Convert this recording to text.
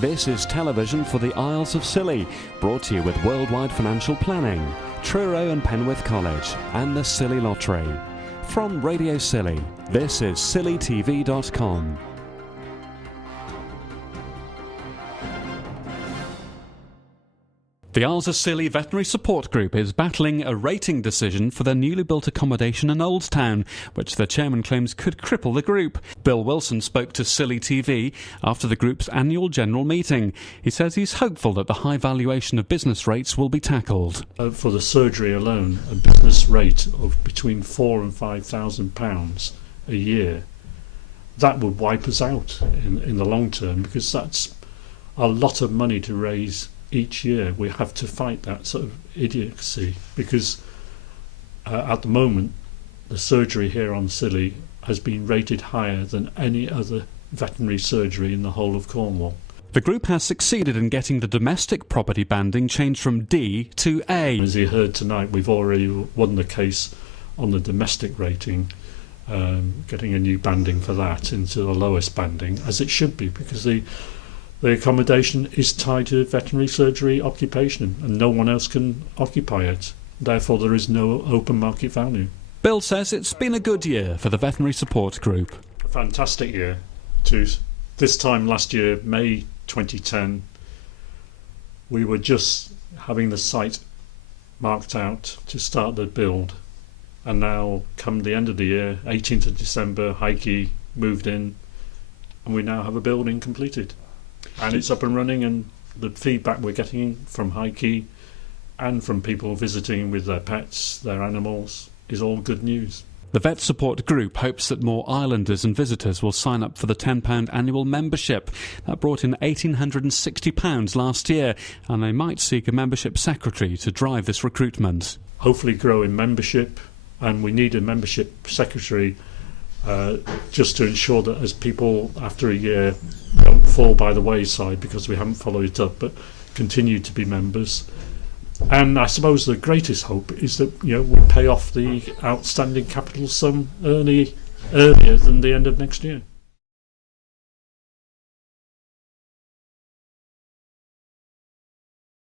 This is television for the Isles of Scilly, brought to you with Worldwide Financial Planning, Truro and Penwith College, and the Scilly Lottery. From Radio Scilly, this is scillytv.com. The Isles of Scilly Veterinary Support Group is battling a rating decision for their newly built accommodation in Old Town, which the chairman claims could cripple the group. Bill Wilson spoke to Scilly TV after the group's annual general meeting. He says he's hopeful that the high valuation of business rates will be tackled. For the surgery alone, a business rate of between £4,000 and £5,000 a year, that would wipe us out in the long term, because that's a lot of money to raise each year. We have to fight that sort of idiocy, because at the moment the surgery here on Scilly has been rated higher than any other veterinary surgery in the whole of Cornwall. The group has succeeded in getting the domestic property banding changed from D to A. As you heard tonight, we've already won the case on the domestic rating, getting a new banding for that into the lowest banding, as it should be, because the accommodation is tied to veterinary surgery occupation and no one else can occupy it. Therefore, there is no open market value. Bill says it's been a good year for the Veterinary Support Group. A fantastic year. This time last year, May 2010, we were just having the site marked out to start the build. And now, come the end of the year, 18th of December, Heike moved in, and we now have a building completed. And it's up and running, and the feedback we're getting from Heike and from people visiting with their pets, their animals, is all good news. The Vet Support Group hopes that more islanders and visitors will sign up for the £10 annual membership. That brought in £1,860 last year, and they might seek a membership secretary to drive this recruitment. Hopefully grow in membership, and we need a membership secretary just to ensure that as people after a year don't fall by the wayside because we haven't followed it up, but continue to be members. And I suppose the greatest hope is that we pay off the outstanding capital sum earlier than the end of next year.